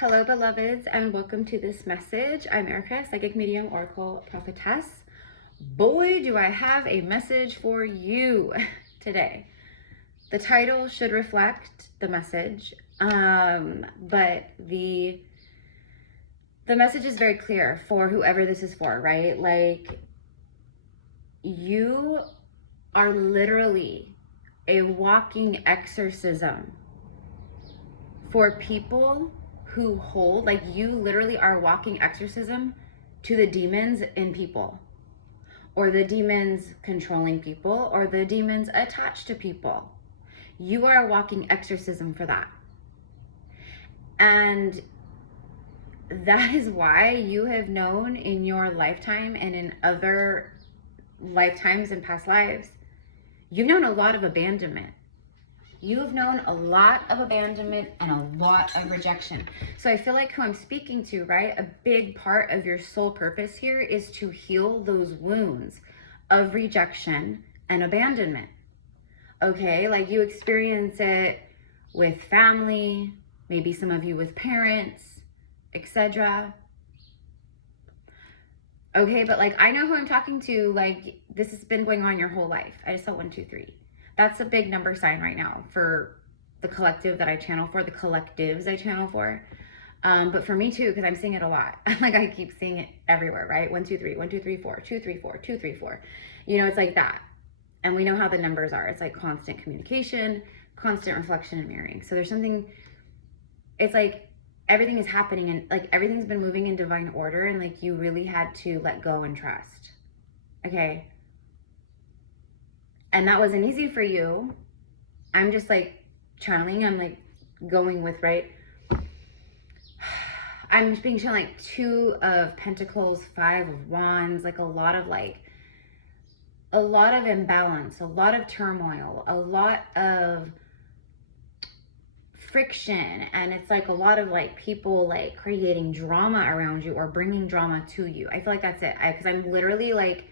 Hello, beloveds, and welcome to this message. I'm Erica, psychic medium, oracle prophetess. Boy, do I have a message for you today. The title should reflect the message, but the message is very clear for whoever this is for, right? Like, you are literally a walking exorcism for people who hold, like, you literally are a walking exorcism to the demons in people, or the demons controlling people, or the demons attached to people. You are a walking exorcism for that. And that is why you have known in your lifetime and in other lifetimes and past lives, you've known a lot of abandonment. You have known a lot of abandonment and a lot of rejection. So I feel like who I'm speaking to, right? A big part of your soul purpose here is to heal those wounds of rejection and abandonment. Okay, like you experience it with family, maybe some of you with parents, etc. Okay, but like I know who I'm talking to, like this has been going on your whole life. I just saw 1, 2, 3. That's a big number sign right now for the collective that I channel for, the collectives I channel for. But for me too, because I'm seeing it a lot. Like I keep seeing it everywhere, right? 1, 2, 3, 1, 2, 3, 4, 2, 3, 4, 2, 3, 4. You know, it's like that. And we know how the numbers are. It's like constant communication, constant reflection and mirroring. So there's something, it's like everything is happening and like everything's been moving in divine order and like you really had to let go and trust. Okay. And that wasn't easy for you. I'm just like channeling, I'm like going with, right? I'm just being shown like 2 of Pentacles, 5 of Wands, like a lot of imbalance, a lot of turmoil, a lot of friction. And it's like a lot of like people like creating drama around you or bringing drama to you. I feel like that's it. Because I'm literally like,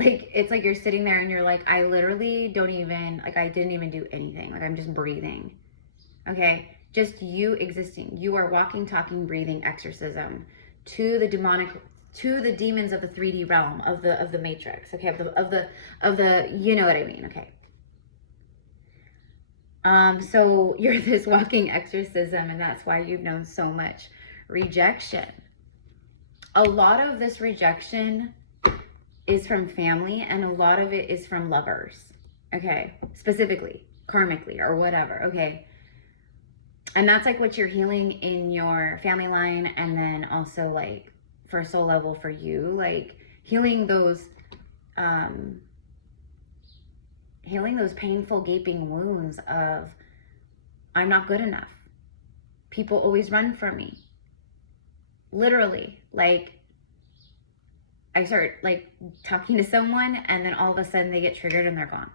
it's like you're sitting there and you're like, I literally don't even, like I didn't even do anything. Like I'm just breathing. Okay. Just you existing. You are walking, talking, breathing exorcism to the demonic, to the demons of the 3D realm of the matrix. Okay. Of the, you know what I mean? Okay. So you're this walking exorcism and that's why you've known so much rejection. A lot of this rejection is from family and a lot of it is from lovers, okay? Specifically, karmically or whatever, okay? And that's like what you're healing in your family line and then also like for soul level for you, like healing those painful gaping wounds of I'm not good enough. People always run from me. Literally, like I start like talking to someone and then all of a sudden they get triggered and they're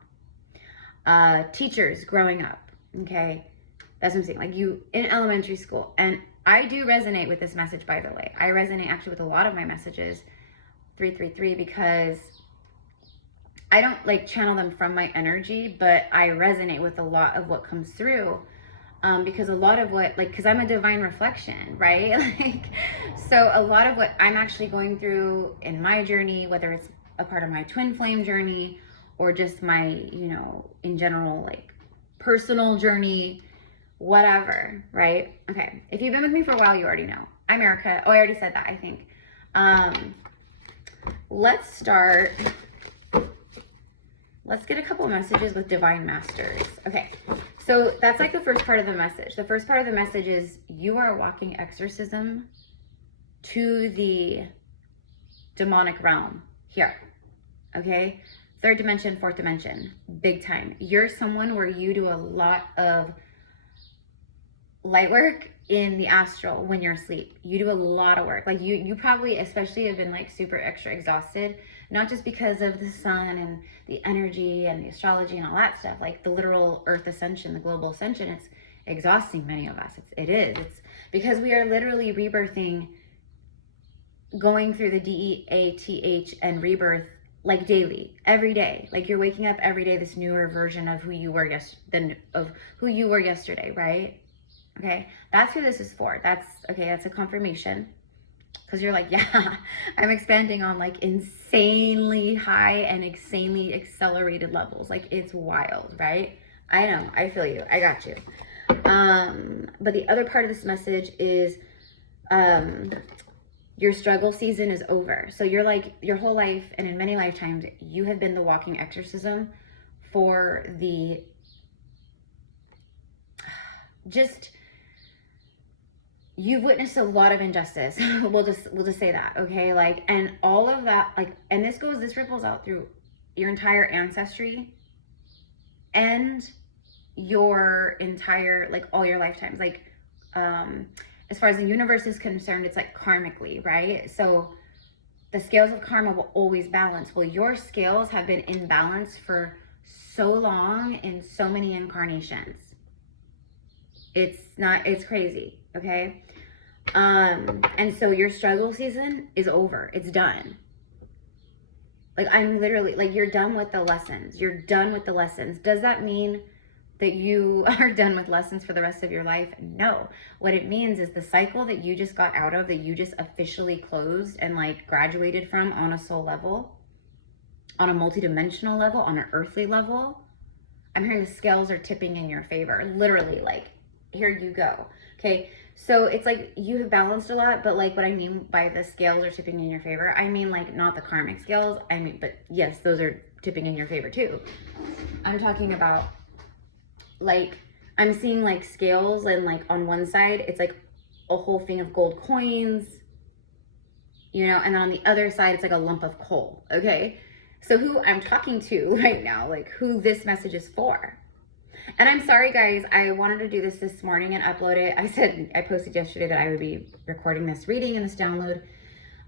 gone. Teachers growing up, okay? That's what I'm saying, like you in elementary school. And I do resonate with this message, by the way. I resonate actually with a lot of my messages, 333, because I don't like channel them from my energy, but I resonate with a lot of what comes through. Because a lot of what, like, because I'm a divine reflection, right? Like, so a lot of what I'm actually going through in my journey, whether it's a part of my twin flame journey or just my, you know, in general, like personal journey, whatever, right? Okay. If you've been with me for a while, you already know. I'm Erica. Oh, I already said that, I think. Let's start. Let's get a couple of messages with divine masters. Okay. So that's like the first part of the message. The first part of the message is you are a walking exorcism to the demonic realm here. Okay. 3rd dimension, 4th dimension, big time. You're someone where you do a lot of light work in the astral when you're asleep. You do a lot of work. Like you probably especially have been like super extra exhausted, not just because of the sun and the energy and the astrology and all that stuff, like the literal earth ascension, the global ascension. It's exhausting many of us. It's because we are literally rebirthing, going through the DEATH and rebirth like daily, every day. Like you're waking up every day this newer version of who you were yesterday, right? Okay, that's who this is for. That's okay, that's a confirmation. Because you're like, yeah, I'm expanding on like insanely high and insanely accelerated levels. Like, it's wild, right? I know, I feel you, I got you. But the other part of this message is your struggle season is over. So you're like, your whole life and in many lifetimes, you have been the walking exorcism for the just, you've witnessed a lot of injustice. we'll just say that, okay? Like, and all of that, like, and this ripples out through your entire ancestry and your entire, like, all your lifetimes. Like, as far as the universe is concerned, it's like karmically, right? So the scales of karma will always balance. Well, your scales have been in balance for so long in so many incarnations. It's crazy, okay? And so your struggle season is over. It's done. Like, I'm literally, like, you're done with the lessons. You're done with the lessons. Does that mean that you are done with lessons for the rest of your life? No. What it means is the cycle that you just got out of, that you just officially closed and like graduated from on a soul level, on a multidimensional level, on an earthly level, I'm hearing the scales are tipping in your favor. Literally, like, here you go. Okay, so it's like you have balanced a lot, but like what I mean by the scales are tipping in your favor, I mean like not the karmic scales, I mean, but yes, those are tipping in your favor too. I'm talking about, like, I'm seeing like scales, and like on one side it's like a whole thing of gold coins, you know, and then on the other side it's like a lump of coal. Okay, so who I'm talking to right now, like who this message is for. And I'm sorry guys, I wanted to do this morning and upload it. I posted yesterday that I would be recording this reading and this download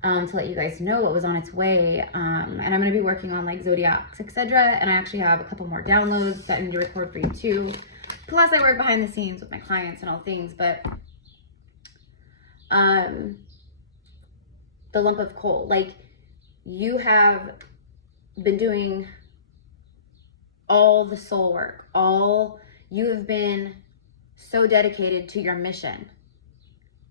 to let you guys know what was on its way. And I'm going to be working on like zodiacs, etc. And I actually have a couple more downloads that I need to record for you too. Plus I work behind the scenes with my clients and all things, but the lump of coal, like, you have been doing all the soul work, you have been so dedicated to your mission.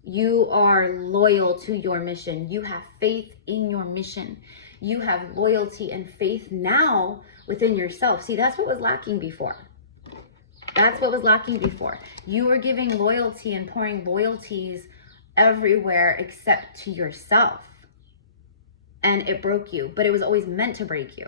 You are loyal to your mission. You have faith in your mission. You have loyalty and faith now within yourself. See, that's what was lacking before. That's what was lacking before. You were giving loyalty and pouring loyalties everywhere except to yourself. And it broke you, but it was always meant to break you.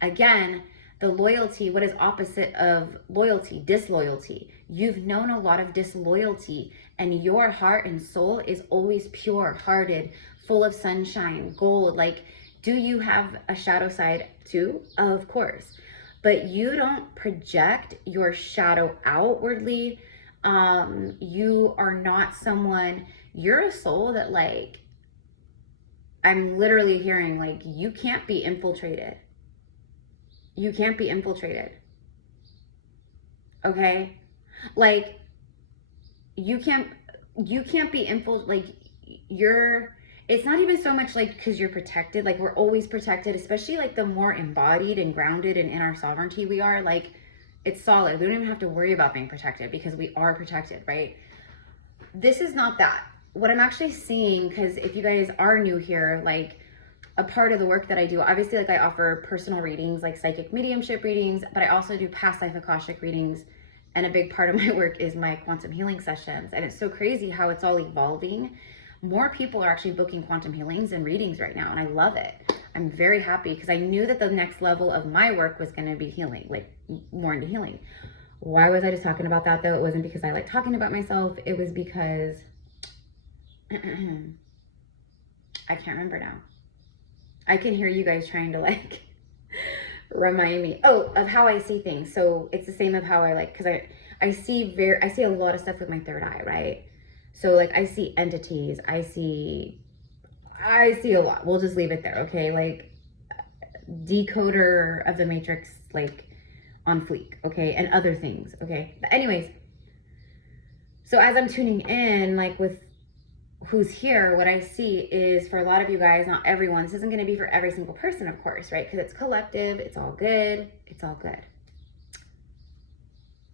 Again, the loyalty, what is opposite of loyalty? Disloyalty. You've known a lot of disloyalty, and your heart and soul is always pure hearted, full of sunshine, gold. Like, do you have a shadow side too? Of course. But you don't project your shadow outwardly. You are not someone, you're a soul that, like, I'm literally hearing, like, you can't be infiltrated. You can't be infiltrated. Okay? Like, you can't be infiltrated. Like, it's not even so much like because you're protected. Like, we're always protected, especially like the more embodied and grounded and in our sovereignty we are. Like, it's solid. We don't even have to worry about being protected because we are protected, right? This is not that. What I'm actually seeing, because if you guys are new here, like, a part of the work that I do, obviously, like, I offer personal readings, like psychic mediumship readings, but I also do past life Akashic readings. And a big part of my work is my quantum healing sessions. And it's so crazy how it's all evolving. More people are actually booking quantum healings and readings right now. And I love it. I'm very happy because I knew that the next level of my work was going to be healing, like more into healing. Why was I just talking about that though? It wasn't because I like talking about myself. It was because I can't remember now. I can hear you guys trying to like remind me of how I see things. So it's the same of how I like, because I see a lot of stuff with my third eye, right? So like I see entities, I see a lot. We'll just leave it there, okay? Like decoder of the matrix, like on fleek, okay? And other things, okay? But anyways, so as I'm tuning in, like with who's here, what I see is for a lot of you guys, not everyone, this isn't going to be for every single person, of course, right? Because it's collective, it's all good, it's all good.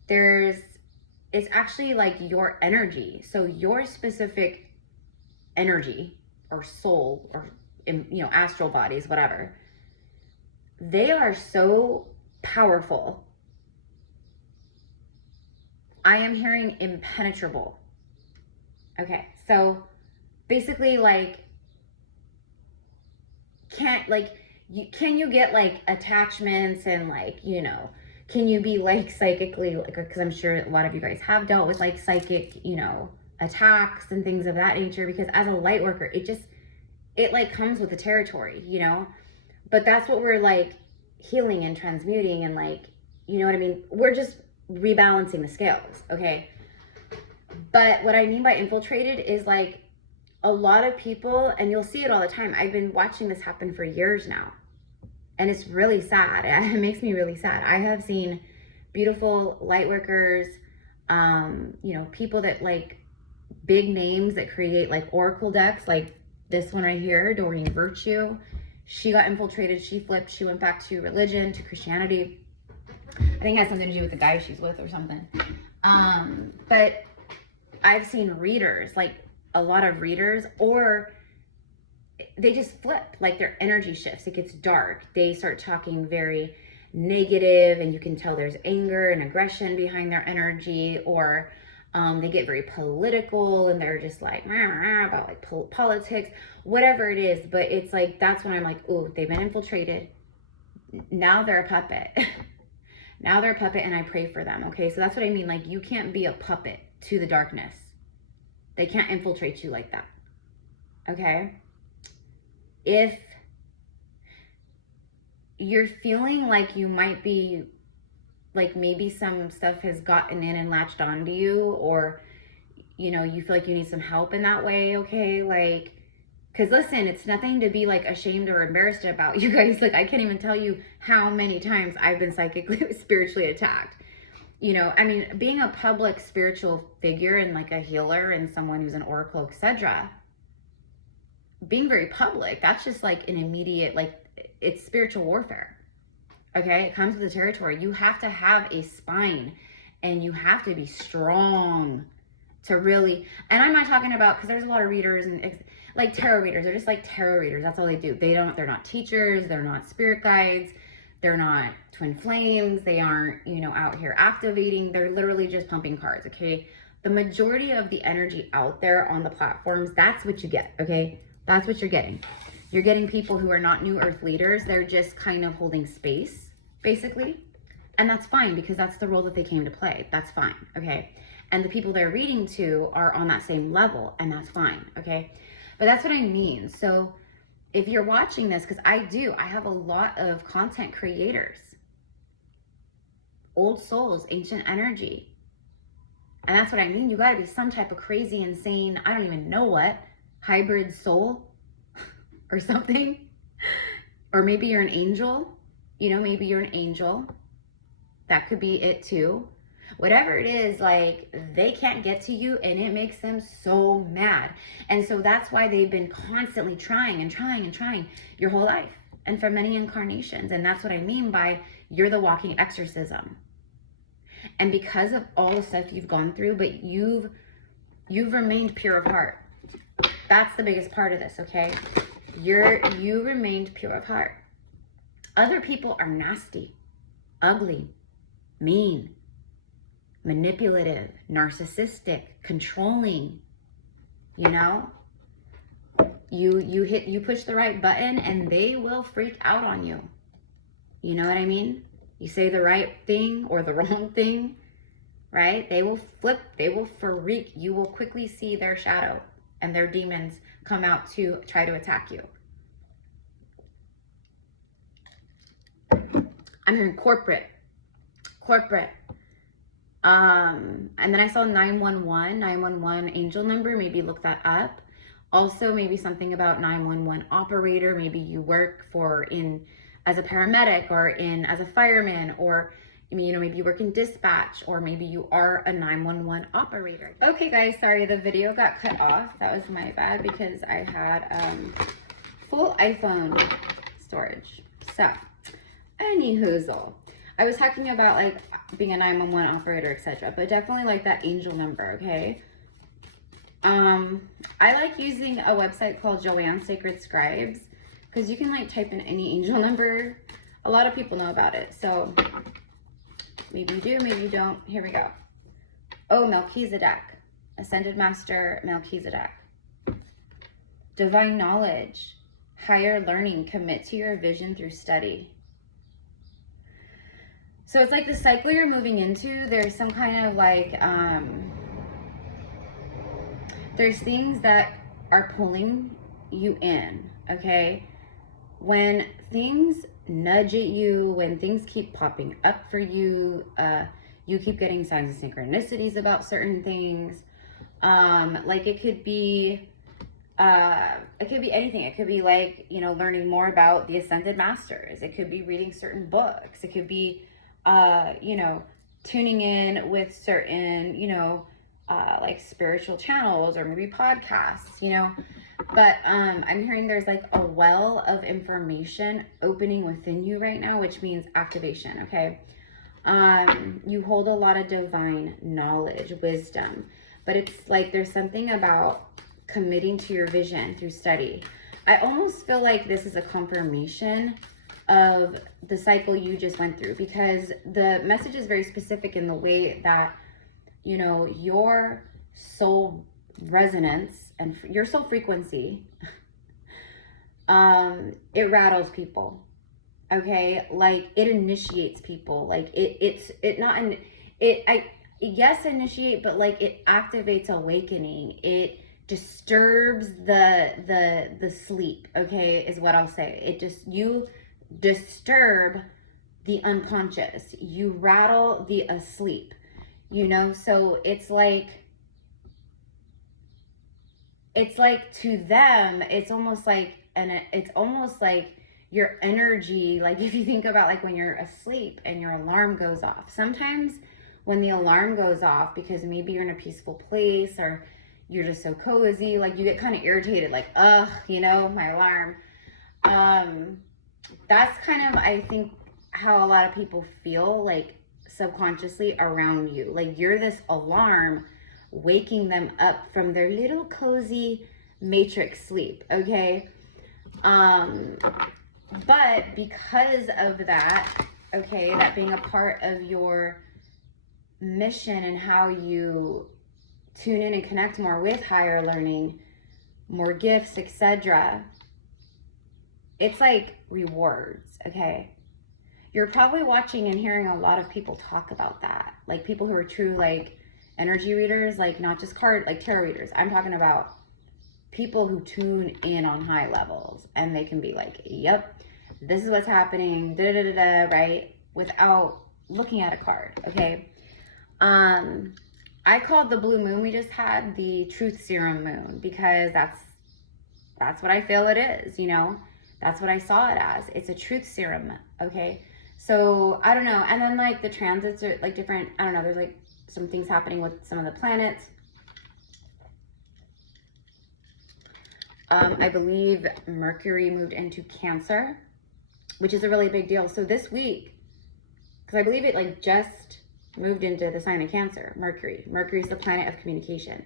There's it's actually like your energy. So your specific energy or soul or, you know, astral bodies, whatever, they are so powerful. I am hearing impenetrable. Okay, so basically, like, can you get like attachments and, like, you know, can you be like psychically, like, because I'm sure a lot of you guys have dealt with like psychic, you know, attacks and things of that nature, because as a light worker, it like comes with the territory, you know. But that's what we're like healing and transmuting, and, like, you know what I mean, we're just rebalancing the scales. Okay, but what I mean by infiltrated is like a lot of people, and you'll see it all the time. I've been watching this happen for years now, and it's really sad. It makes me really sad. I have seen beautiful light workers, you know, people that like big names that create like oracle decks, like this one right here, Doreen Virtue. She got infiltrated, she flipped, she went back to religion, to Christianity. I think it has something to do with the guy she's with or something. But I've seen readers, like a lot of readers, or they just flip, like their energy shifts. It gets dark. They start talking very negative, and you can tell there's anger and aggression behind their energy, or they get very political, and they're just like about like politics, whatever it is. But it's like, that's when I'm like, oh, they've been infiltrated. Now they're a puppet. Now they're a puppet, and I pray for them. Okay, so that's what I mean. Like, you can't be a puppet to the darkness. They can't infiltrate you like that. Okay? If you're feeling like you might be, like, maybe some stuff has gotten in and latched onto you, or, you know, you feel like you need some help in that way, okay? Like, because listen, it's nothing to be like ashamed or embarrassed about, you guys. Like, I can't even tell you how many times I've been psychically, spiritually attacked. You know, I mean, being a public spiritual figure and like a healer and someone who's an oracle, etc., being very public, that's just like an immediate, like, it's spiritual warfare. Okay, it comes with the territory. You have to have a spine, and you have to be strong to really, and I'm not talking about, because there's a lot of readers and like tarot readers, they're just like tarot readers. That's all they do. They're not teachers, they're not spirit guides, they're not twin flames, they aren't, you know, out here activating. They're literally just pumping cards. Okay, the majority of the energy out there on the platforms, that's what you get. Okay, that's what you're getting. You're getting people who are not new earth leaders. They're just kind of holding space, basically. And that's fine, because that's the role that they came to play. That's fine, okay? And the people they're reading to are on that same level, and that's fine, okay? But that's what I mean. So if you're watching this, because I have a lot of content creators, old souls, ancient energy. And that's what I mean. You got to be some type of crazy, insane, I don't even know what, hybrid soul or something. Or maybe you're an angel. You know, maybe you're an angel. That could be it too. Whatever it is, like, they can't get to you, and it makes them so mad. And so that's why they've been constantly trying and trying and trying your whole life, and for many incarnations. And that's what I mean by you're the walking exorcism. And because of all the stuff you've gone through, but you've remained pure of heart. That's the biggest part of this, okay? You remained pure of heart. Other people are nasty, ugly, mean, manipulative, narcissistic, controlling. You know, you push the right button and they will freak out on you. You know what I mean? You say the right thing or the wrong thing, right? They will flip, they will freak. You will quickly see their shadow and their demons come out to try to attack you. I'm hearing corporate. And then I saw 911 angel number. Maybe look that up. Also, maybe something about 911 operator. Maybe you work as a paramedic or as a fireman, or you know, maybe you work in dispatch, or maybe you are a 911 operator. Okay guys, sorry, the video got cut off. That was my bad, because I had full iPhone storage. So, anyhoozle. I was talking about like being a 911 operator, etc. But definitely like that angel number, okay? I like using a website called Joanne's Sacred Scribes because you can like type in any angel number. A lot of people know about it, so maybe you do, maybe you don't. Here we go. Oh, Melchizedek, Ascended Master Melchizedek. Divine knowledge, higher learning, commit to your vision through study. So it's like the cycle you're moving into, there's some kind of like, there's things that are pulling you in, okay? When things nudge at you, when things keep popping up for you, you keep getting signs of synchronicities about certain things. Like it could be anything. It could be like, you know, learning more about the Ascended Masters. It could be reading certain books. It could be, you know, tuning in with certain, you know, like spiritual channels or maybe podcasts, you know. But I'm hearing there's like a well of information opening within you right now, which means activation, okay? You hold a lot of divine knowledge, wisdom, but it's like there's something about committing to your vision through study. I almost feel like this is a confirmation of the cycle you just went through, because the message is very specific in the way that, you know, your soul resonance and your soul frequency, it rattles people, okay? Like it initiates people, like yes, initiate, but like it activates awakening. It disturbs the sleep, okay, is what I'll say. You disturb the unconscious, you rattle the asleep, you know. So it's like to them, it's almost like your energy, like if you think about like when you're asleep and your alarm goes off, sometimes when the alarm goes off, because maybe you're in a peaceful place or you're just so cozy, like you get kind of irritated, like, ugh, you know, my alarm. That's kind of, I think, how a lot of people feel, like subconsciously around you. Like you're this alarm waking them up from their little cozy matrix sleep, okay? But because of that, okay, that being a part of your mission and how you tune in and connect more with higher learning, more gifts, etc., it's like rewards, okay? You're probably watching and hearing a lot of people talk about that, like people who are true like energy readers, like not just like tarot readers. I'm talking about people who tune in on high levels and they can be like, yep, this is what's happening, da da da da, right? Without looking at a card, okay? I called the blue moon we just had the truth serum moon because that's what I feel it is, you know? That's what I saw it as. It's a truth serum, okay? So, I don't know. And then like the transits are like different, I don't know, there's like some things happening with some of the planets. I believe Mercury moved into Cancer, which is a really big deal. So this week, because I believe it like just moved into the sign of Cancer, Mercury. Mercury is the planet of communication.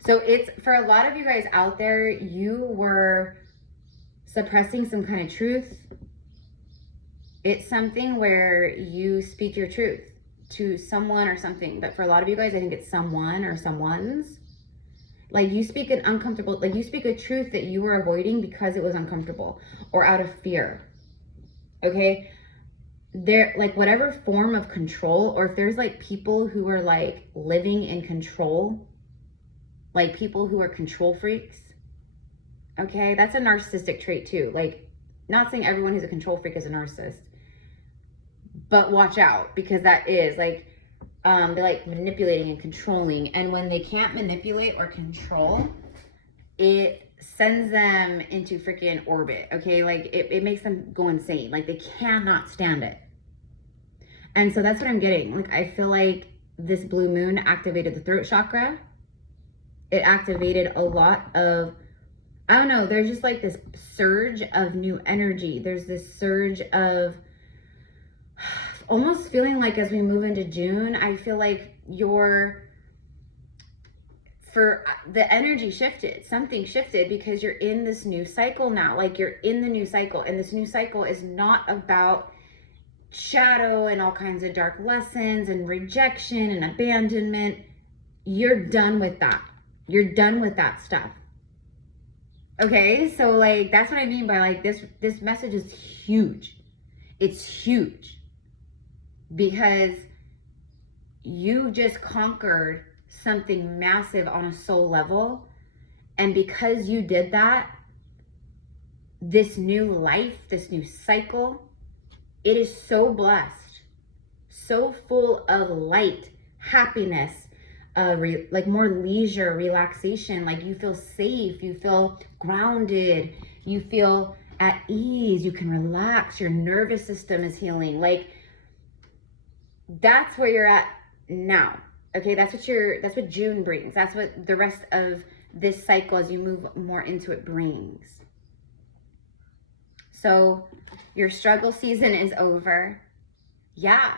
So it's, for a lot of you guys out there, you were suppressing some kind of truth. It's something where you speak your truth to someone or something. But for a lot of you guys, I think it's someone or someone's. Like you speak an uncomfortable, like you speak a truth that you were avoiding because it was uncomfortable or out of fear. Okay? There, like whatever form of control, or if there's like people who are like living in control, like people who are control freaks. Okay? That's a narcissistic trait too. Like, not saying everyone who's a control freak is a narcissist, but watch out, because that is like, they're like manipulating and controlling. And when they can't manipulate or control, it sends them into freaking orbit, okay? Like it makes them go insane. Like they cannot stand it. And so that's what I'm getting. Like I feel like this blue moon activated the throat chakra. It activated a lot of, I don't know, there's just like this surge of new energy. There's this surge of almost feeling like as we move into June, I feel like the energy shifted, something shifted, because you're in this new cycle now. Like, you're in the new cycle, and this new cycle is not about shadow and all kinds of dark lessons and rejection and abandonment. You're done with that. You're done with that stuff. Okay, so like, that's what I mean by like, this message is huge. It's huge because you just conquered something massive on a soul level. And because you did that, this new life, this new cycle, it is so blessed, so full of light, happiness, like more leisure, relaxation. Like, you feel safe, you feel grounded, you feel at ease, you can relax, your nervous system is healing. Like, that's where you're at now. Okay, that's what June brings. That's what the rest of this cycle, as you move more into it, brings. So your struggle season is over. Yeah,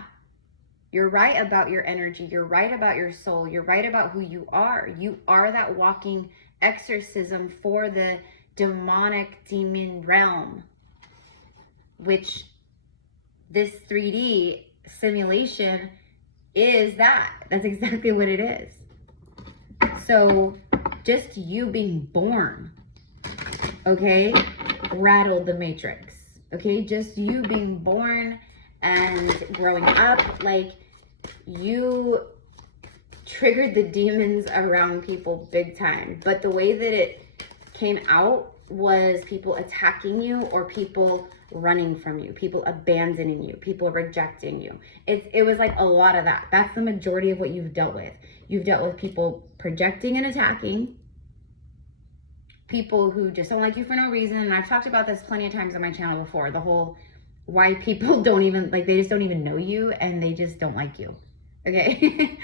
you're right about your energy. You're right about your soul. You're right about who you are. You are that walking exorcism for the demonic demon realm, which this 3D simulation is that. That's exactly what it is. So just you being born, okay, rattled the matrix. Okay, just you being born and growing up, like, you triggered the demons around people big time. But the way that it came out was people attacking you, or people running from you, people abandoning you, people rejecting you. It was like a lot of that. That's the majority of what you've dealt with. You've dealt with people projecting and attacking, people who just don't like you for no reason. And I've talked about this plenty of times on my channel before, the whole why people don't even, like, they just don't even know you and they just don't like you. Okay.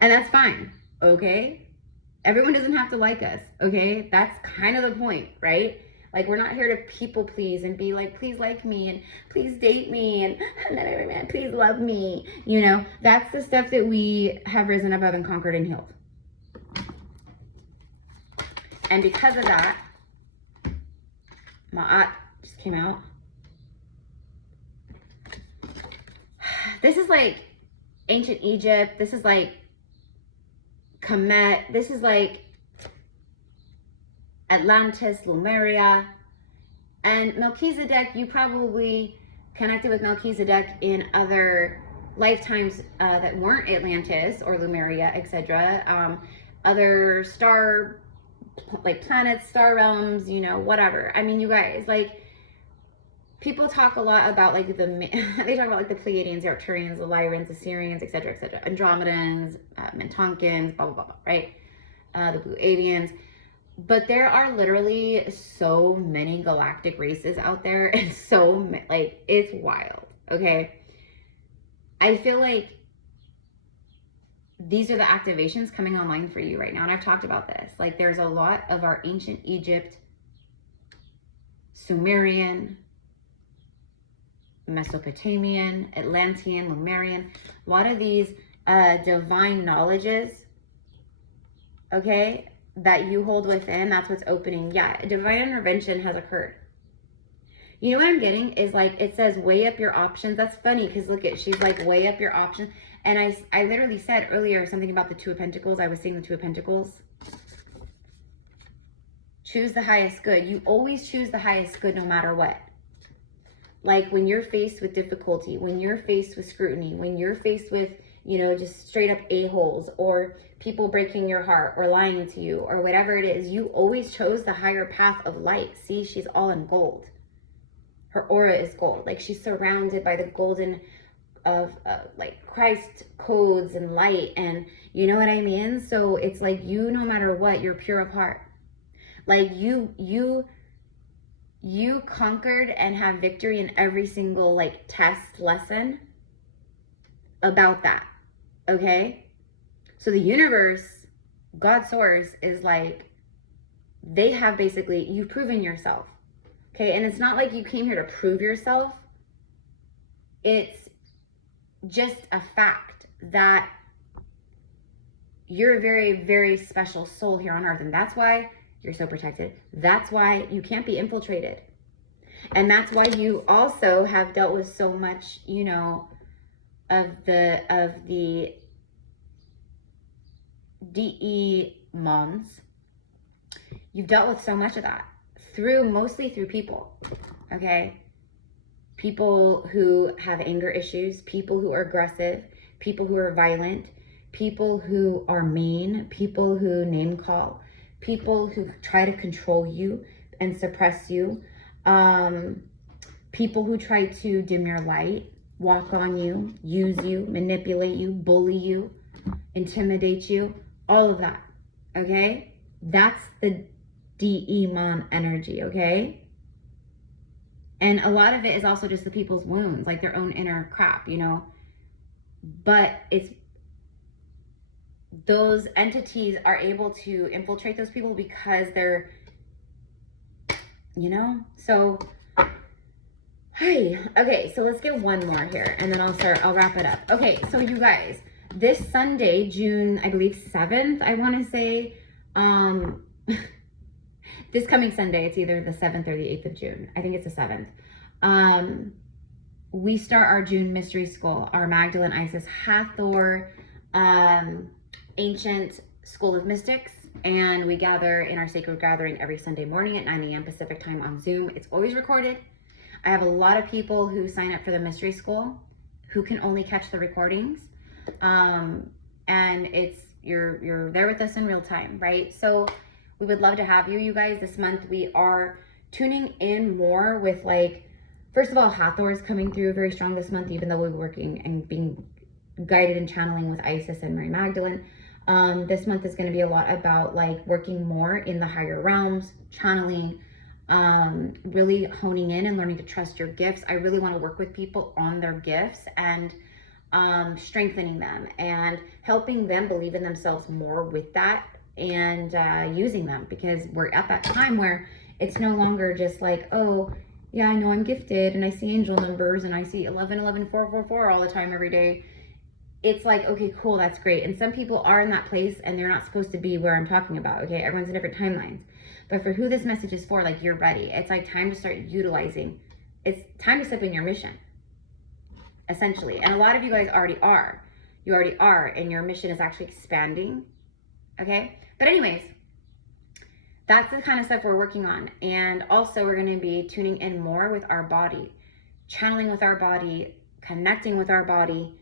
And that's fine. Okay. Everyone doesn't have to like us. Okay. That's kind of the point, right? Like, we're not here to people please and be like, please like me and please date me and please love me. You know, that's the stuff that we have risen above and conquered and healed. And because of that, Ma'at just came out. This is like ancient Egypt. This is like Kemet. This is like Atlantis, Lemuria. And Melchizedek, you probably connected with Melchizedek in other lifetimes that weren't Atlantis or Lemuria, etc. Other star, like planets, star realms, you know, whatever. I mean, you guys, like, people talk a lot about like they talk about like the Pleiadians, the Arcturians, the Lyrans, the Sirians, etc., etc., Andromedans, Mintonkins, blah, blah, blah, blah, right? The Blue Avians. But there are literally so many galactic races out there, and so, like, it's wild, okay? I feel like these are the activations coming online for you right now, and I've talked about this. Like, there's a lot of our ancient Egypt, Sumerian, Mesopotamian, Atlantean, Lemurian, a lot of these divine knowledges, okay, that you hold within. That's what's opening. Yeah, divine intervention has occurred. You know what I'm getting is, like, it says weigh up your options. That's funny because look at, she's like, weigh up your options. And I literally said earlier something about the Two of Pentacles. I was seeing the Two of Pentacles. Choose the highest good. You always choose the highest good no matter what. Like, when you're faced with difficulty, when you're faced with scrutiny, when you're faced with, you know, just straight up a-holes, or people breaking your heart or lying to you or whatever it is, you always chose the higher path of light. See, she's all in gold. Her aura is gold. Like, she's surrounded by the golden of like Christ codes and light, and you know what I mean? So it's like, you, no matter what, you're pure of heart. Like, you conquered and have victory in every single, like, test lesson about that. Okay? So the universe, God source, is like, they have basically, you've proven yourself. Okay? And it's not like you came here to prove yourself. It's just a fact that you're a very, very special soul here on earth. And that's why you're so protected. That's why you can't be infiltrated. And that's why you also have dealt with so much, you know, of the demons. You've dealt with so much of that mostly through people, okay? People who have anger issues, people who are aggressive, people who are violent, people who are mean, people who name call, people who try to control you and suppress you, people who try to dim your light, walk on you, use you, manipulate you, bully you, intimidate you, all of that, okay? That's the demon energy, okay? And a lot of it is also just the people's wounds, like their own inner crap, you know? But it's, those entities are able to infiltrate those people because they're, you know? So, hey, okay, so let's get one more here and then I'll wrap it up. Okay, so you guys, this Sunday, June, I believe 7th, I want to say, this coming Sunday, it's either the 7th or the 8th of June. I think it's the 7th. We start our June Mystery School, our Magdalene, Isis, Hathor, ancient School of Mystics. And we gather in our sacred gathering every Sunday morning at 9 a.m. Pacific time on Zoom. It's always recorded. I have a lot of people who sign up for the Mystery School who can only catch the recordings. And it's, you're there with us in real time, right? So we would love to have you guys. This month we are tuning in more with, like, first of all, Hathor is coming through very strong this month, even though we're working and being guided and channeling with Isis and Mary Magdalene. This month is going to be a lot about, like, working more in the higher realms, channeling, really honing in and learning to trust your gifts. I really want to work with people on their gifts and strengthening them and helping them believe in themselves more with that, and using them, because we're at that time where it's no longer just like, oh yeah, I know I'm gifted and I see angel numbers and I see 11 11 4 4 4 all the time every day. It's like, okay, cool, that's great. And some people are in that place and they're not supposed to be where I'm talking about, okay? Everyone's in different timelines. But for who this message is for, like, you're ready. It's like time to start utilizing. It's time to step in your mission, essentially. And a lot of you guys already are. You already are, and your mission is actually expanding, okay? But anyways, that's the kind of stuff we're working on. And also we're going to be tuning in more with our body, channeling with our body, connecting with our body,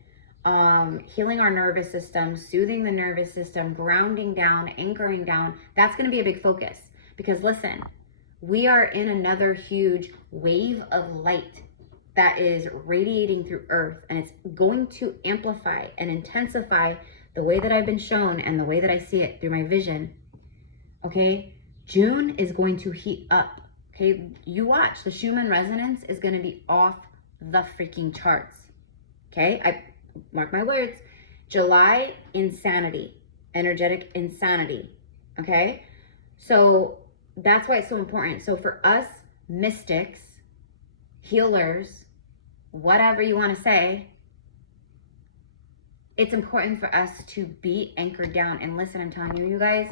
healing our nervous system, soothing the nervous system, grounding down, anchoring down. That's going to be a big focus, because listen, we are in another huge wave of light that is radiating through Earth, and it's going to amplify and intensify the way that I've been shown and the way that I see it through my vision, okay? June is going to heat up, okay? You watch, the Schumann resonance is going to be off the freaking charts, okay? I mark my words. July, insanity, energetic insanity, okay? So that's why it's so important. So for us, mystics, healers, whatever you want to say, it's important for us to be anchored down. And listen, I'm telling you, you guys,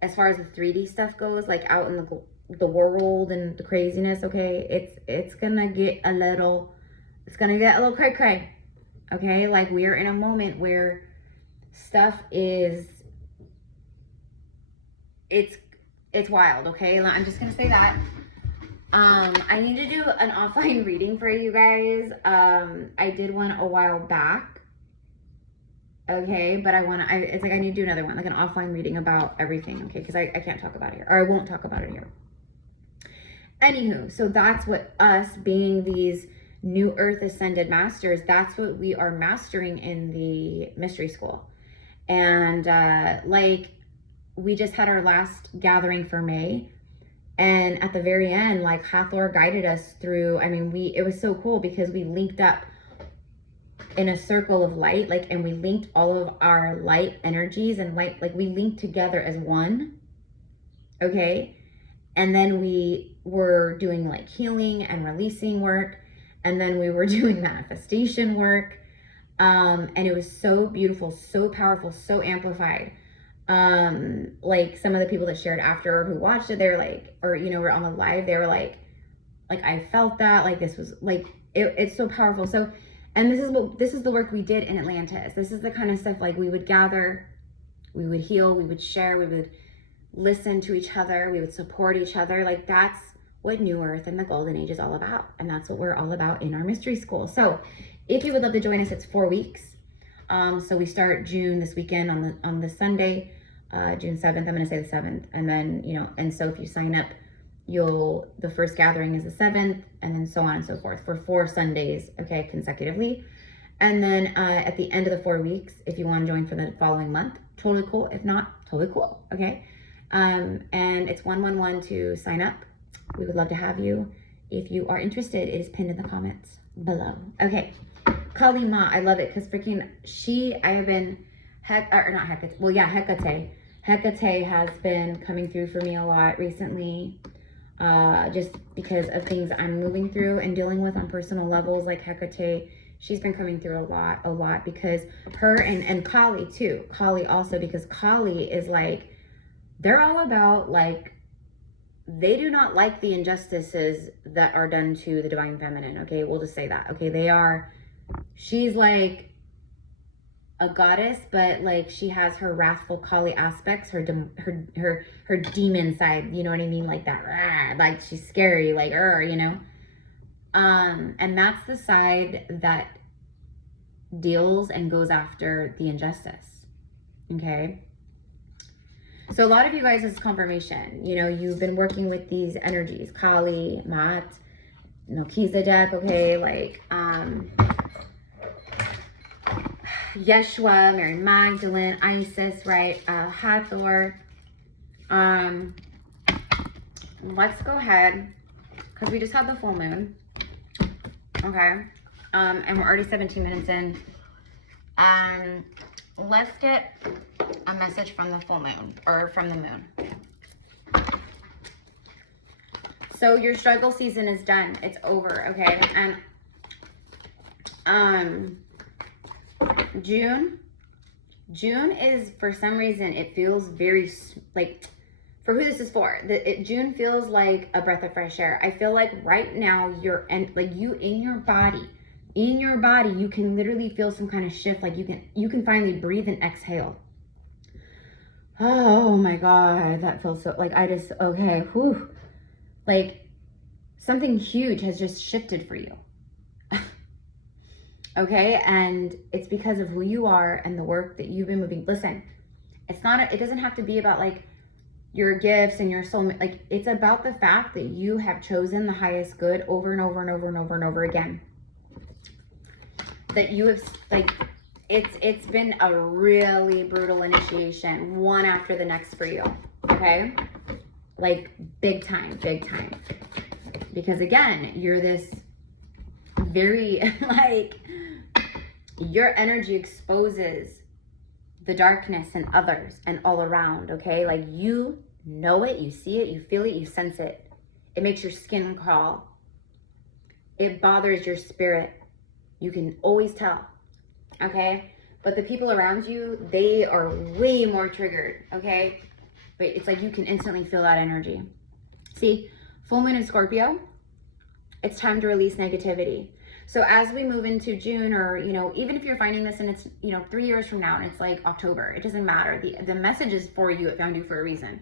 as far as the 3D stuff goes, like out in the world and the craziness, okay, it's gonna get a little cray cray, okay? Like, we are in a moment where stuff is, it's wild, okay? I'm just gonna say that. I need to do an offline reading for you guys. I did one a while back. Okay, but it's like I need to do another one, like an offline reading about everything, okay? Because I can't talk about it here, or I won't talk about it here. Anywho, so that's what us being these new Earth Ascended Masters, that's what we are mastering in the Mystery School. And like, we just had our last gathering for May. And at the very end, like, Hathor guided us through, I mean, it was so cool because we linked up in a circle of light, like, and we linked all of our light energies and light, like, we linked together as one, okay? And then we were doing, like, healing and releasing work, and then we were doing manifestation work, And it was so beautiful, so powerful, so amplified. Like some of the people that shared after who watched it, they were like, or, you know, were on the live, they were like, I felt that, like, this was like, it's so powerful. So, and this is the work we did in Atlantis. This is the kind of stuff, like, we would gather, we would heal, we would share, we would listen to each other, we would support each other. Like, that's what New Earth and the Golden Age is all about. And that's what we're all about in our mystery school. So if you would love to join us, it's 4 weeks. So we start June this weekend on the Sunday, June 7th. I'm going to say the 7th. And then, you know, and so if you sign up, the first gathering is the 7th, and then so on and so forth for 4 Sundays, okay, consecutively. And then at the end of the 4 weeks, if you want to join for the following month, totally cool. If not, totally cool, okay? And it's 111 to sign up. We would love to have you. If you are interested, it is pinned in the comments below. Okay, Kali Ma, I love it because freaking I have been, Hecate. Hecate has been coming through for me a lot recently. Just because of things I'm moving through and dealing with on personal levels. Like Hecate, she's been coming through a lot because her and Kali too. Kali also, because Kali is like, they're all about, like, they do not like the injustices that are done to the divine feminine. Okay, we'll just say that. Okay, she's like a goddess, but like she has her wrathful Kali aspects, her demon side, you know what I mean, like that, like she's scary, like you know, and that's the side that deals and goes after the injustice. Okay, so a lot of you guys, is confirmation, you know, you've been working with these energies, Kali, Mat, Melchizedek, okay, like Yeshua, Mary Magdalene, Isis, right? Hathor. Let's go ahead, because we just had the full moon. Okay. And we're already 17 minutes in. Let's get a message from the full moon, or from the moon. So your struggle season is done. It's over, okay? And June is, for some reason, it feels very, like, for who this is for, June feels like a breath of fresh air. I feel like right now you in your body, you can literally feel some kind of shift. Like you can finally breathe and exhale. Oh my God, that feels so, like, okay, whew. Like something huge has just shifted for you. Okay, and it's because of who you are and the work that you've been moving. Listen, it doesn't have to be about like your gifts and your soul. Like, it's about the fact that you have chosen the highest good over and over and over and over and over again. That you have, like, it's been a really brutal initiation, one after the next for you. Okay, like big time. Because again, you're this very, like, your energy exposes the darkness in others and all around, okay? Like, you know it, you see it, you feel it, you sense it. It makes your skin crawl. It bothers your spirit. You can always tell, okay? But the people around you, they are way more triggered, okay? But it's like you can instantly feel that energy. See, full moon in Scorpio, it's time to release negativity. So as we move into June, or, you know, even if you're finding this and it's, you know, 3 years from now and it's like October, it doesn't matter. The message is for you. It found you for a reason.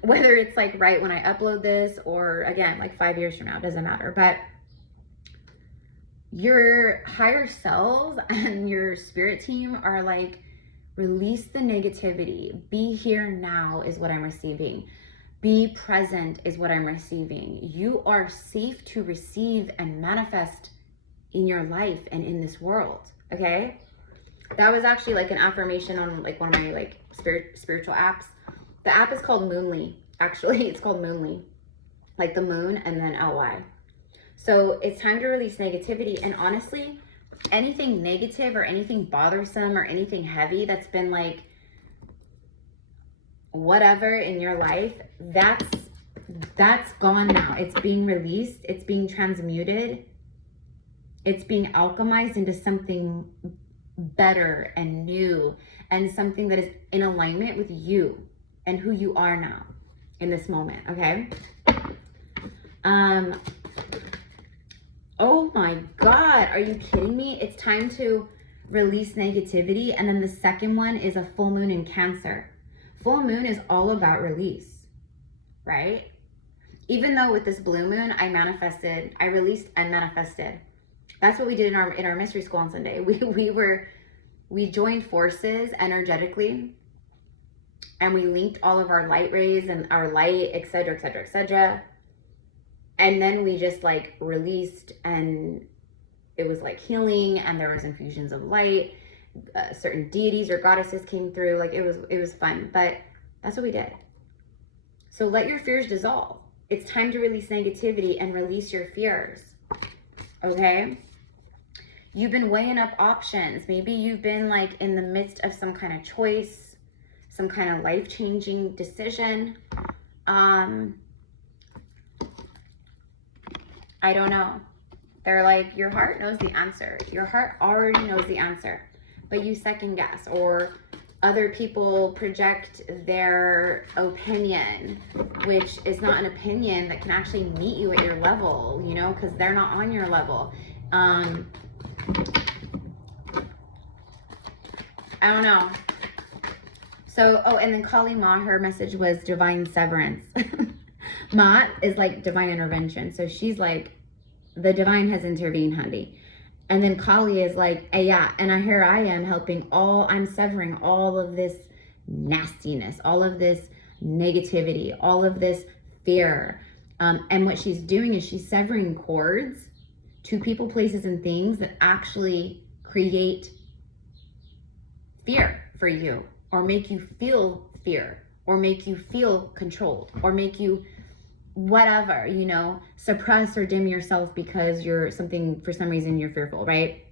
Whether it's like right when I upload this or again, like 5 years from now, it doesn't matter. But your higher selves and your spirit team are like, release the negativity. Be here now is what I'm receiving. Be present is what I'm receiving. You are safe to receive and manifest in your life and in this world, okay? That was actually like an affirmation on like one of my like spiritual apps. The app is called Moonly. Actually, it's called Moonly. Like the moon and then LY. So it's time to release negativity. And honestly, anything negative or anything bothersome or anything heavy that's been like whatever in your life, that's gone now. It's being released. It's being transmuted. It's being alchemized into something better and new, and something that is in alignment with you and who you are now in this moment, okay? Oh my God, are you kidding me? It's time to release negativity. And then the second one is a full moon in Cancer. Full moon is all about release, right? Even though with this blue moon, I released and manifested. That's what we did in our mystery school on Sunday. We joined forces energetically, and we linked all of our light rays and our light, etc., etc., etc. And then we just like released, and it was like healing, and there was infusions of light. Certain deities or goddesses came through. Like it was fun, but that's what we did. So let your fears dissolve. It's time to release negativity and release your fears. Okay? You've been weighing up options. Maybe you've been like in the midst of some kind of choice, some kind of life-changing decision. I don't know. They're like, your heart knows the answer. Your heart already knows the answer, but you second guess, or other people project their opinion, which is not an opinion that can actually meet you at your level, you know, because they're not on your level. I don't know. So, oh, and then Kali Ma, her message was divine severance. Ma is like divine intervention. So she's like, the divine has intervened, honey. And then Kali is like, hey, yeah, and here I am I'm severing all of this nastiness, all of this negativity, all of this fear. And what she's doing is she's severing cords to people, places, and things that actually create fear for you, or make you feel fear, or make you feel controlled, or make you whatever, you know, suppress or dim yourself because for some reason you're fearful, right?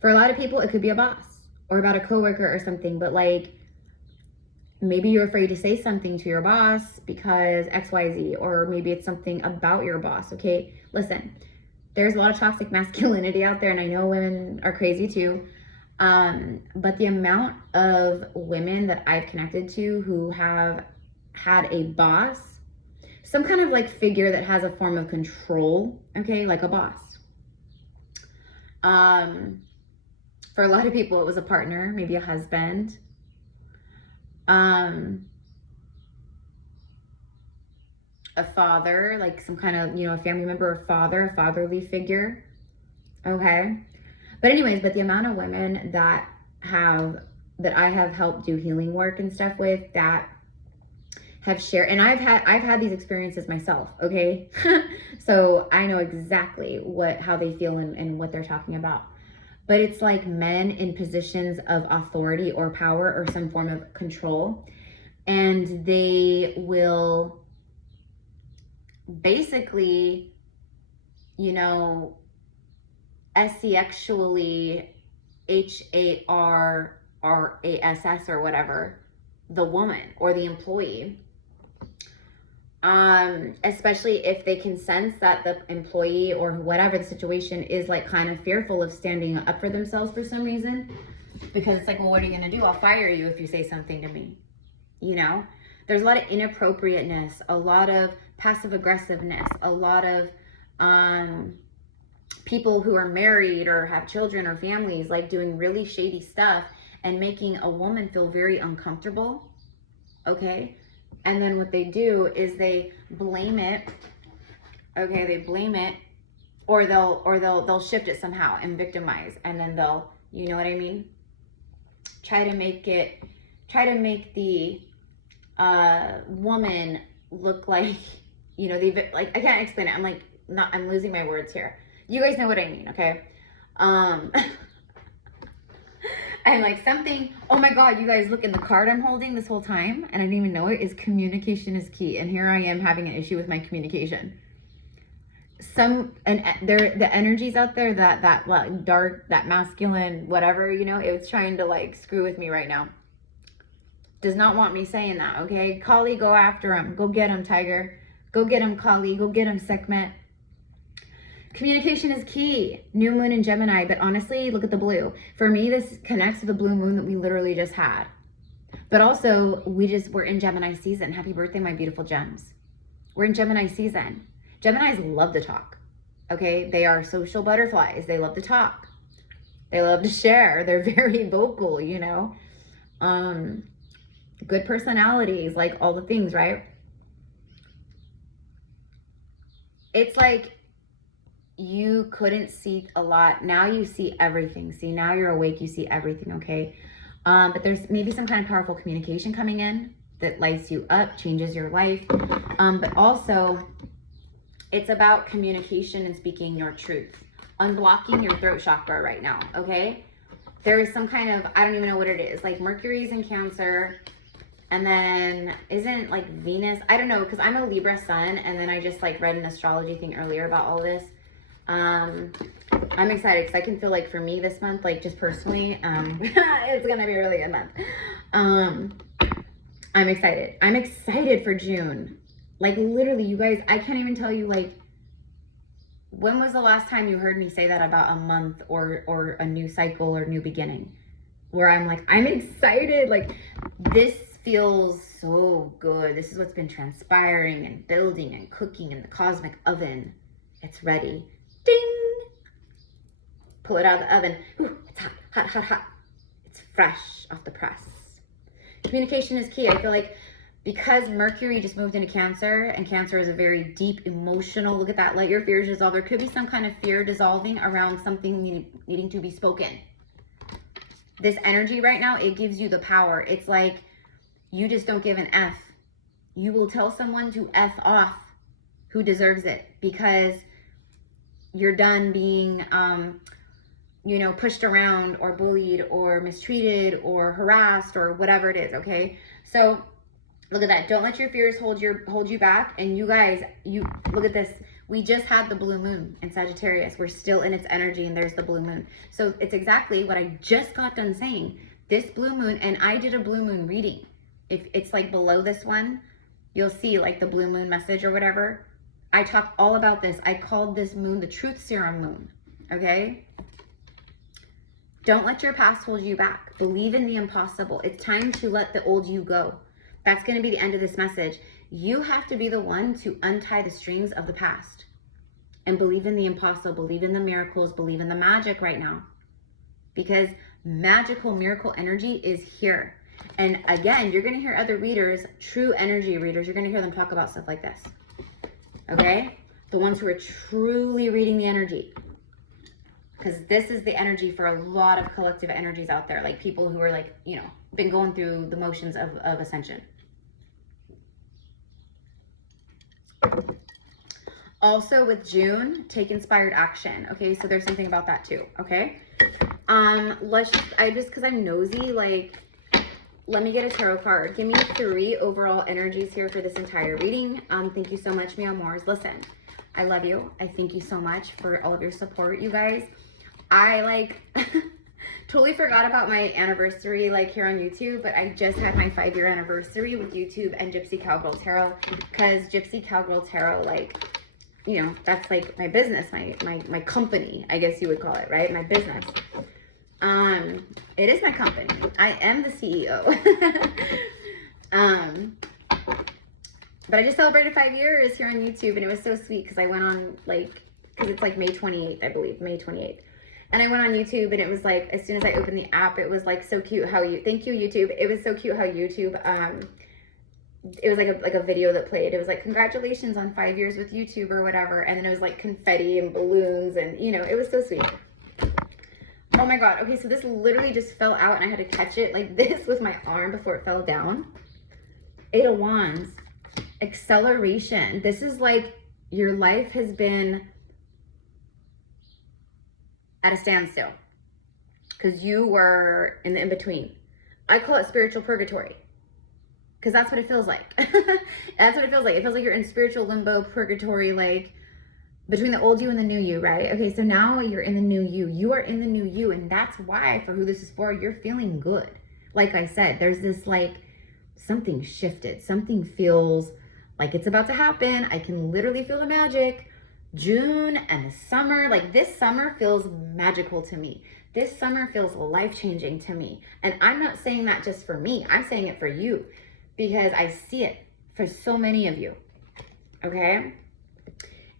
For a lot of people, it could be a boss or about a coworker or something, but like maybe you're afraid to say something to your boss because XYZ, or maybe it's something about your boss, okay? Listen, there's a lot of toxic masculinity out there, and I know women are crazy too. But the amount of women that I've connected to who have had a boss, some kind of like figure that has a form of control, okay, like a boss. For a lot of people, it was a partner, maybe a husband. A father, like some kind of, you know, a family member, a fatherly figure, okay? But anyways, the amount of women that I have helped do healing work and stuff with, that have shared, and I've had these experiences myself, okay? So I know exactly how they feel and what they're talking about. But it's like men in positions of authority or power or some form of control, and they will basically, you know, sexually HARRASS or whatever, the woman or the employee. Especially if they can sense that the employee or whatever the situation is like kind of fearful of standing up for themselves for some reason, because it's like, well, what are you gonna do? I'll fire you if you say something to me. You know, there's a lot of inappropriateness, a lot of passive aggressiveness, a lot of people who are married or have children or families like doing really shady stuff and making a woman feel very uncomfortable, okay? And then what they do is they blame it, okay? They blame it, or they'll shift it somehow and victimize, and then they'll, you know what I mean? Try to make the woman look like, you know, like, I can't explain it. I'm losing my words here. You guys know what I mean, okay? And like something, oh my God, you guys, look, in the card I'm holding this whole time, and I didn't even know it, is communication is key. And here I am having an issue with my communication. The energies out there, that like dark, that masculine, whatever, you know, it's trying to like screw with me right now. Does not want me saying that, okay? Kali, go after him. Go get him, Tiger. Go get him, Kali. Go get him, Sekhmet. Communication is key. New moon in Gemini, but honestly, look at the blue. For me, this connects to the blue moon that we literally just had. But also, we're in Gemini season. Happy birthday, my beautiful gems. We're in Gemini season. Geminis love to talk, okay? They are social butterflies. They love to talk. They love to share. They're very vocal, you know? Good personalities, like all the things, right? It's like you couldn't see a lot. Now you see everything. See, now you're awake, you see everything, okay? But there's maybe some kind of powerful communication coming in that lights you up, changes your life. But also, it's about communication and speaking your truth. Unblocking your throat chakra right now, okay? There is some kind of, I don't even know what it is. Like Mercury's in Cancer. And then isn't like Venus? I don't know, because I'm a Libra sun. And then I just like read an astrology thing earlier about all this. I'm excited because I can feel like for me this month, like just personally, it's gonna be a really good month. I'm excited. I'm excited for June. Like literally, you guys, I can't even tell you, like, when was the last time you heard me say that about a month or a new cycle or new beginning? Where I'm like, I'm excited. Like, this feels so good. This is what's been transpiring and building and cooking in the cosmic oven. It's ready. Ding! Pull it out of the oven. Ooh, it's hot, hot, hot, hot. It's fresh off the press. Communication is key. I feel like because Mercury just moved into Cancer, and Cancer is a very deep, emotional, look at that, let your fears dissolve. There could be some kind of fear dissolving around something needing to be spoken. This energy right now, it gives you the power. It's like you just don't give an F. You will tell someone to F off who deserves it, because you're done being, you know, pushed around or bullied or mistreated or harassed or whatever it is, okay? So look at that. Don't let your fears hold you back. And you guys, you look at this. We just had the blue moon in Sagittarius. We're still in its energy, and there's the blue moon. So it's exactly what I just got done saying. This blue moon, and I did a blue moon reading. If it's like below this one, you'll see like the blue moon message or whatever. I talked all about this. I called this moon the truth serum moon, okay? Don't let your past hold you back. Believe in the impossible. It's time to let the old you go. That's going to be the end of this message. You have to be the one to untie the strings of the past and believe in the impossible, believe in the miracles, believe in the magic right now, because magical miracle energy is here. And again, you're going to hear other readers, true energy readers, you're going to hear them talk about stuff like this. Okay? The ones who are truly reading the energy. Because this is the energy for a lot of collective energies out there. Like people who are like, you know, been going through the motions of ascension. Also with June, take inspired action. Okay, so there's something about that too. Okay. Because I'm nosy, like, let me get a tarot card. Give me 3 overall energies here for this entire reading. Thank you so much, Meow Moors. Listen, I love you. I thank you so much for all of your support, you guys. I like totally forgot about my anniversary like here on YouTube, but I just had my 5-year anniversary with YouTube and Gypsy Cowgirl Tarot, because Gypsy Cowgirl Tarot, like, you know, that's like my business, my company, I guess you would call it, right? My business. It is my company. I am the CEO. But I just celebrated 5 years here on YouTube, and it was so sweet because I went on, like, because it's like May 28th, I believe, May 28th. And I went on YouTube, and it was like, as soon as I opened the app, it was like so cute how thank you, YouTube. It was so cute how YouTube, it was like a video that played. It was like, congratulations on 5 years with YouTube or whatever. And then it was like confetti and balloons, and, you know, it was so sweet. Oh my God. Okay, so this literally just fell out, and I had to catch it like this with my arm before it fell down. 8 of Wands. Acceleration. This is like your life has been at a standstill because you were in the in-between. I call it spiritual purgatory because that's what it feels like. That's what it feels like. It feels like you're in spiritual limbo, purgatory, like between the old you and the new you, right? Okay, so now you're in the new you. You are in the new you, and that's why, for who this is for, you're feeling good. Like I said, there's this like something shifted. Something feels like it's about to happen. I can literally feel the magic. June and the summer, like this summer feels magical to me. This summer feels life-changing to me. And I'm not saying that just for me. I'm saying it for you because I see it for so many of you. Okay?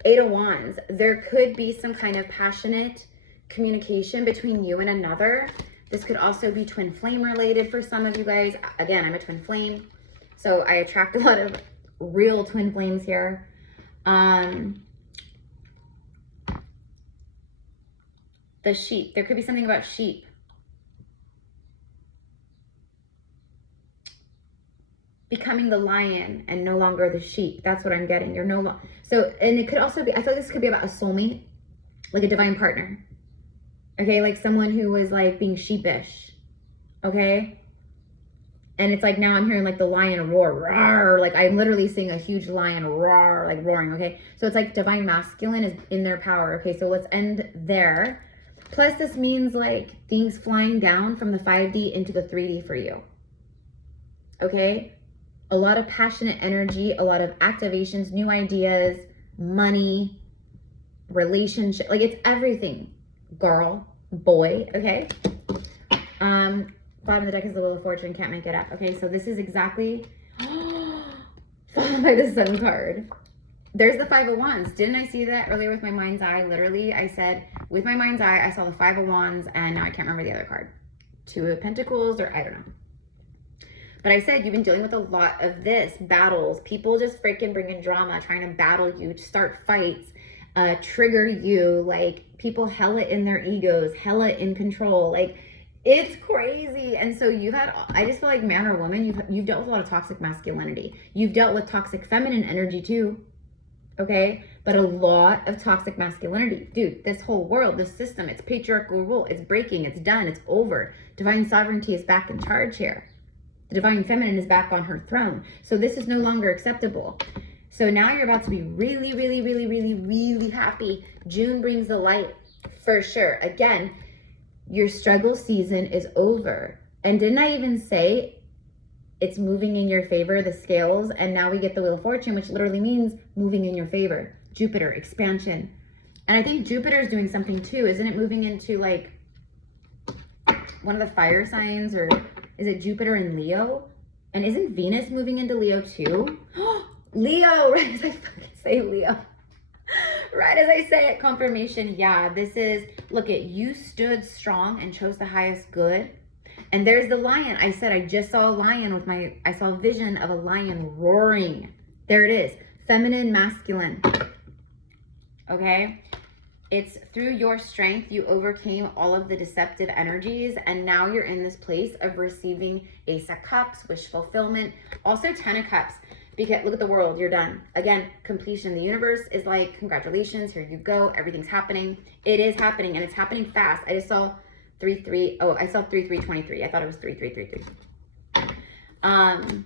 Eight of Wands. There could be some kind of passionate communication between you and another. This could also be twin flame related for some of you guys. Again, I'm a twin flame, so I attract a lot of real twin flames here. The sheep. There could be something about sheep. Becoming the lion and no longer the sheep. That's what I'm getting. You're no longer. So, and it could also be, I feel like this could be about a soulmate, like a divine partner. Okay, like someone who was like being sheepish. Okay? And it's like now I'm hearing like the lion roar. Roar. Like I'm literally seeing a huge lion roar, like roaring. Okay? So it's like divine masculine is in their power. Okay, so let's end there. Plus this means like things flying down from the 5D into the 3D for you. Okay? A lot of passionate energy, a lot of activations, new ideas, money, relationship. Like it's everything. Girl, boy, okay? Bottom of the deck is the Wheel of Fortune, can't make it up. Okay, so this is exactly followed by the Sun card. There's the Five of Wands. Didn't I see that earlier with my mind's eye? Literally, I said, with my mind's eye, I saw the Five of Wands, and now I can't remember the other card. Two of Pentacles, or I don't know. But I said, you've been dealing with a lot of this, battles. People just freaking bring in drama, trying to battle you, start fights, trigger you. Like, people hella in their egos, hella in control. Like, it's crazy. And so you've had, I just feel like man or woman, you've dealt with a lot of toxic masculinity. You've dealt with toxic feminine energy too. Okay? But a lot of toxic masculinity. Dude, this whole world, this system, it's patriarchal rule. It's breaking. It's done. It's over. Divine sovereignty is back in charge here. The divine feminine is back on her throne. So this is no longer acceptable. So now you're about to be really, really, really, really, really happy. June brings the light for sure. Again, your struggle season is over. And didn't I even say it's moving in your favor, the scales, and now we get the Wheel of Fortune, which literally means moving in your favor. Jupiter, expansion. And I think Jupiter is doing something too. Isn't it moving into like one of the fire signs, or is it Jupiter in Leo? And isn't Venus moving into Leo too? Leo, right as I fucking say Leo. Right as I say it, confirmation. Yeah, this is, look at, you stood strong and chose the highest good. And there's the lion. I said I just saw a lion with my, I saw a vision of a lion roaring. There it is. Feminine, masculine. Okay? It's through your strength, you overcame all of the deceptive energies, and now you're in this place of receiving Ace of Cups, wish fulfillment, also 10 of Cups, because look at the world, you're done. Again, completion. The universe is like, congratulations, here you go, everything's happening. It is happening, and it's happening fast. I just saw 3-3, oh, I saw 3-3-23. I thought it was 3-3-3-3.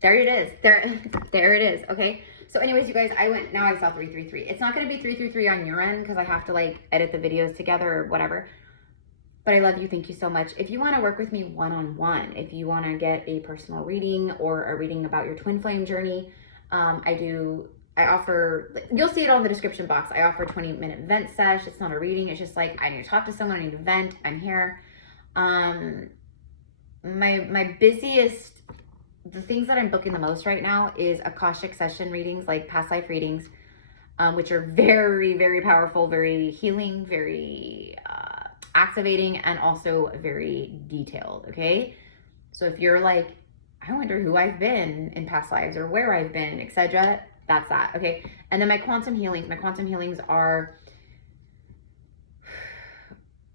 There it is, there it is, okay? So anyways, you guys, now I saw 333. It's not going to be 333 on your end because I have to like edit the videos together or whatever. But I love you. Thank you so much. If you want to work with me one-on-one, if you want to get a personal reading or a reading about your twin flame journey, I offer, you'll see it all in the description box. I offer a 20-minute vent sesh. It's not a reading. It's just like, I need to talk to someone. I need to vent. I'm here. My busiest, the things that I'm booking the most right now is Akashic session readings, like past life readings, which are very, very powerful, very healing, very activating, and also very detailed, okay? So if you're like, I wonder who I've been in past lives or where I've been, etc., that's that, okay? And then my quantum healings are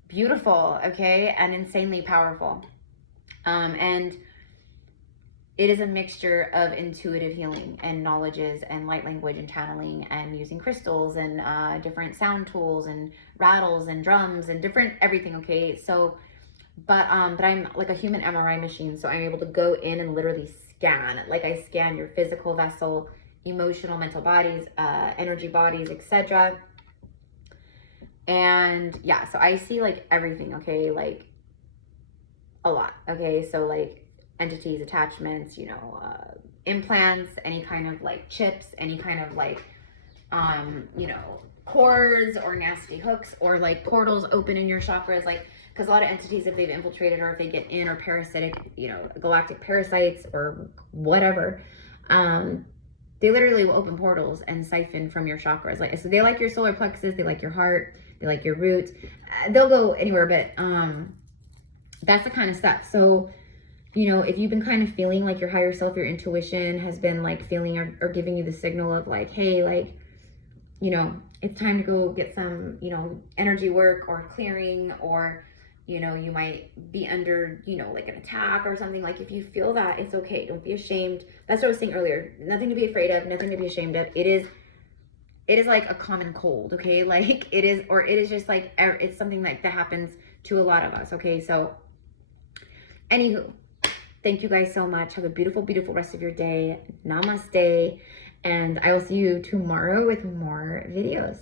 beautiful, okay, and insanely powerful. And it is a mixture of intuitive healing and knowledges and light language and channeling and using crystals and different sound tools and rattles and drums and different everything, okay? So, but I'm like a human MRI machine, so I'm able to go in and literally scan. Like I scan your physical vessel, emotional, mental bodies, energy bodies, etc. And yeah, so I see like everything, okay? Like a lot, okay? So like entities, attachments, you know, implants, any kind of like chips, any kind of like you know, cords or nasty hooks or like portals open in your chakras, like, because a lot of entities, if they've infiltrated or if they get in, or parasitic, you know, galactic parasites or whatever, they literally will open portals and siphon from your chakras. Like, so they like your solar plexus, they like your heart, they like your roots. They'll go anywhere, but that's the kind of stuff. So, you know, if you've been kind of feeling like your higher self, your intuition has been like feeling or giving you the signal of like, hey, like, you know, it's time to go get some, you know, energy work or clearing, or, you know, you might be under, you know, like an attack or something. Like, if you feel that, it's okay. Don't be ashamed. That's what I was saying earlier. Nothing to be afraid of, nothing to be ashamed of. It is like a common cold, okay? Like, it is just like, it's something like that happens to a lot of us, okay? So, anywho, thank you guys so much. Have a beautiful, beautiful rest of your day. Namaste. And I will see you tomorrow with more videos.